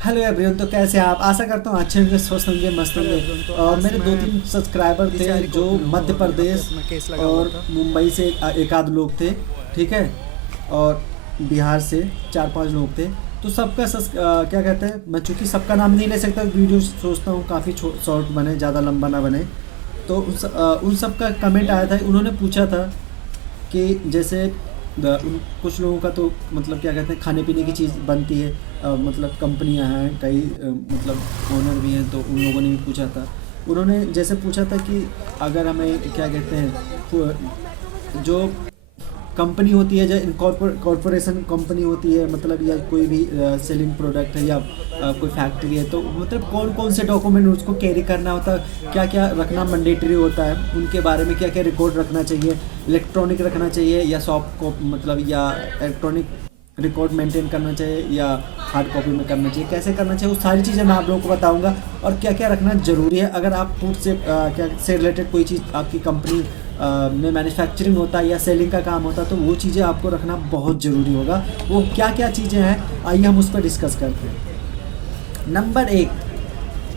Hello everyone, तो कैसे हैं आप? आशा करता हूँ अच्छे होंगे, स्वस्थ होंगे, मस्त होंगे। और मेरे दो तीन सब्सक्राइबर थे जो मध्य प्रदेश और मुंबई से एक आध लोग थे, ठीक है। और बिहार से चार पांच लोग थे। तो सबका क्या कहते हैं, मैं चूंकि सबका नाम नहीं ले सकता, वीडियो सोचता हूँ काफ़ी शॉर्ट बने, ज़्यादा लंबा ना बने। तो उन सब का कमेंट आया था, उन्होंने पूछा था कि जैसे कुछ लोगों का तो मतलब क्या कहते हैं, खाने पीने की चीज़ बनती है। मतलब कंपनियां हैं कई, मतलब ओनर भी हैं, तो उन लोगों ने भी पूछा था। उन्होंने जैसे पूछा था कि अगर हमें क्या कहते हैं, जो कंपनी होती है, जो कॉरपोरेशन कंपनी होती है, मतलब या कोई भी सेलिंग प्रोडक्ट है या कोई फैक्ट्री है, तो मतलब कौन कौन से डॉक्यूमेंट उसको कैरी करना होता है, क्या क्या रखना मैंडेटरी होता है, उनके बारे में क्या क्या रिकॉर्ड रखना चाहिए, इलेक्ट्रॉनिक रखना चाहिए या सॉफ्ट कॉपी, मतलब या इलेक्ट्रॉनिक रिकॉर्ड मेंटेन करना चाहिए या हार्ड कॉपी में करना चाहिए, कैसे करना चाहिए, वो सारी चीज़ें मैं आप लोगों को बताऊंगा। और क्या क्या रखना ज़रूरी है अगर आप फूड से क्या से रिलेटेड कोई चीज़ आपकी कंपनी में मैन्युफैक्चरिंग होता है या सेलिंग का काम होता है, तो वो चीज़ें आपको रखना बहुत ज़रूरी होगा। वो क्या क्या चीज़ें हैं, आइए हम उस पर डिस्कस करते हैं। नंबर एक,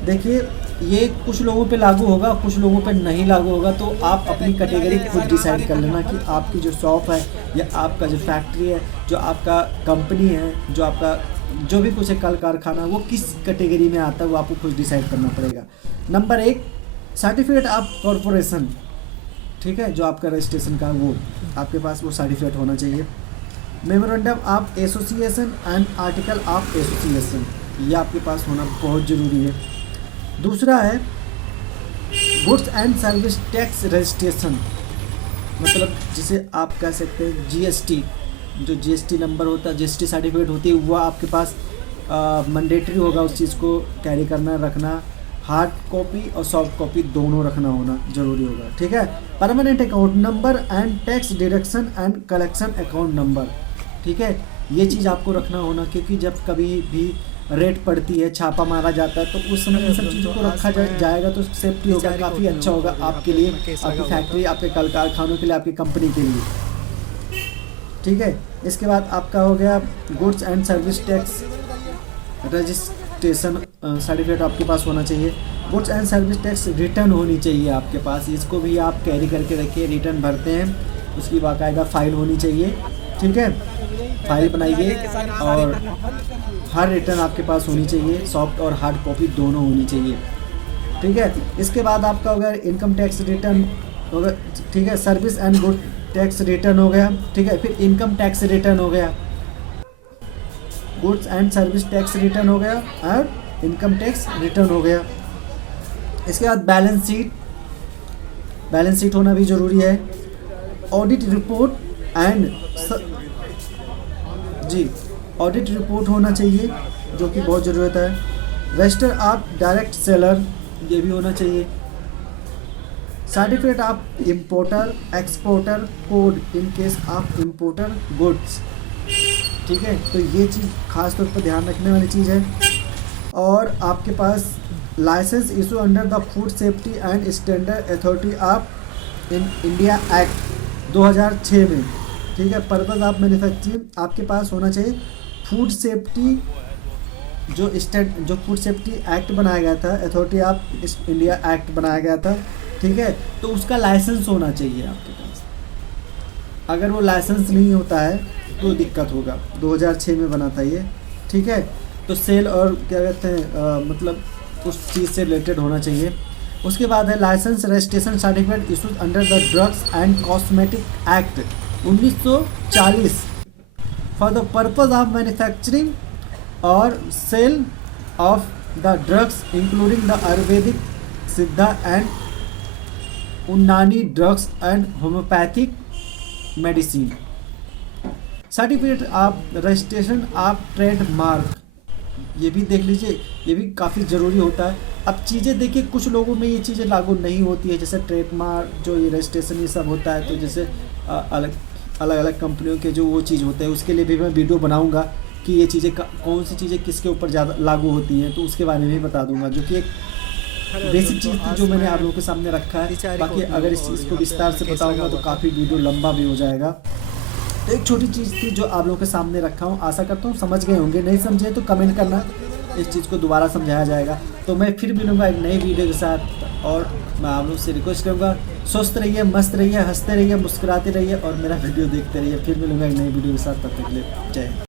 देखिए, ये कुछ लोगों पे लागू होगा, कुछ लोगों पे नहीं लागू होगा, तो आप अपनी कैटेगरी खुद डिसाइड कर लेना कि आपकी जो शॉप है या आपका जो फैक्ट्री है, जो आपका कंपनी है, जो आपका जो भी कुछ है कल कारखाना, वो किस कैटेगरी में आता है, वो आपको खुद डिसाइड करना पड़ेगा। नंबर एक, सर्टिफिकेट ऑफ कॉरपोरेशन, ठीक है, जो आपका रजिस्ट्रेशन का, वो आपके पास वो सर्टिफिकेट होना चाहिए। Memorandum of association and article of association, ये आपके पास होना बहुत ज़रूरी है। दूसरा है goods and service tax registration, मतलब जिसे आप कह सकते हैं जीएसटी, जो जीएसटी नंबर होता है, जीएसटी सर्टिफिकेट होती है, वो आपके पास मैंडेटरी होगा उस चीज़ को कैरी करना, रखना। हार्ड कॉपी और सॉफ्ट कॉपी दोनों रखना होना ज़रूरी होगा, ठीक है। Permanent account number and tax deduction and collection account number, ठीक है, ये चीज़ आपको रखना होना, क्योंकि जब कभी भी रेट पड़ती है, छापा मारा जाता है, तो उस समय इन सब चीज़ों को रखा जाएगा, तो सेफ्टी होगा, काफ़ी अच्छा होगा आपके लिए, आपकी फैक्ट्री, आपके कल कारखानों के लिए, आपकी कंपनी के लिए, ठीक है। इसके बाद आपका हो गया goods and service tax registration certificate आपके पास होना चाहिए। Goods and service tax return होनी चाहिए आपके पास, इसको भी आप कैरी करके रखिए। रिटर्न भरते हैं, उसकी बाकायदा फ़ाइल होनी चाहिए, ठीक है, फाइल बनाइए, और हर रिटर्न आपके पास होनी चाहिए, सॉफ्ट और हार्ड कॉपी दोनों होनी चाहिए, ठीक है। इसके बाद आपका हो गया इनकम टैक्स रिटर्न हो गया, ठीक है, service and good tax return हो गया, ठीक है। फिर इनकम टैक्स रिटर्न हो गया, goods and service tax return हो गया और इनकम टैक्स रिटर्न हो गया। इसके बाद बैलेंस शीट, बैलेंस शीट होना भी ज़रूरी है। ऑडिट रिपोर्ट एंड जी, ऑडिट रिपोर्ट होना चाहिए, जो कि बहुत ज़रूरत है। रजिस्टर ऑफ डायरेक्ट सेलर, ये भी होना चाहिए। Certificate of importer exporter code in case of importer goods, ठीक है, तो ये चीज़ खास तौर पर ध्यान रखने वाली चीज़ है। और आपके पास licence issue under the food safety and standard authority of India act 2006 में, ठीक है। पर्पज ऑफ मैन्युफैक्चरिंग आपके पास होना चाहिए। फूड सेफ्टी जो फूड सेफ्टी एक्ट बनाया गया था, अथॉरिटी ऑफ इंडिया एक्ट बनाया गया था, ठीक है, तो उसका लाइसेंस होना चाहिए आपके पास। अगर वो लाइसेंस नहीं होता है तो दिक्कत होगा। 2006 में बना था ये, ठीक है। तो सेल और क्या कहते हैं, मतलब उस चीज़ से रिलेटेड होना चाहिए। उसके बाद है licence registration certificate issued under the drugs and cosmetic act 1940 for the purpose of manufacturing और sale of the drugs including the Ayurvedic, Siddha and Unani drugs and homoeopathic medicine. Certificate of registration of trademark, ये भी देख लीजिए, ये भी काफ़ी ज़रूरी होता है। अब चीज़ें देखिए, कुछ लोगों में ये चीज़ें लागू नहीं होती है, जैसे ट्रेडमार्क जो ये रजिस्ट्रेशन ये सब होता है, तो जैसे अलग अलग कंपनियों के जो वो चीज़ होते हैं, उसके लिए भी मैं वीडियो बनाऊंगा कि ये चीज़ें कौन सी चीज़ें किसके ऊपर ज़्यादा लागू होती हैं, तो उसके बारे में भी बता दूंगा, जो कि एक बेसिक चीज़ थी जो मैंने आप लोगों के सामने रखा है। बाकी अगर इस चीज़ को विस्तार से बताऊंगा तो काफ़ी वीडियो लंबा भी हो जाएगा। तो एक छोटी चीज़ थी जो आप लोगों के सामने रखा हूँ, आशा करता हूँ समझ गए होंगे, नहीं समझे तो कमेंट करना। इस चीज़ को दोबारा समझाया जाएगा। तो मैं फिर मिलूँगा एक नई वीडियो के साथ, और मैं आप लोग से रिक्वेस्ट करूँगा, स्वस्थ रहिए, मस्त रहिए, हंसते रहिए, मुस्कुराते रहिए और मेरा वीडियो देखते रहिए। फिर मिलूँगा एक नई वीडियो के साथ, तब तक के लिए जय हिंद।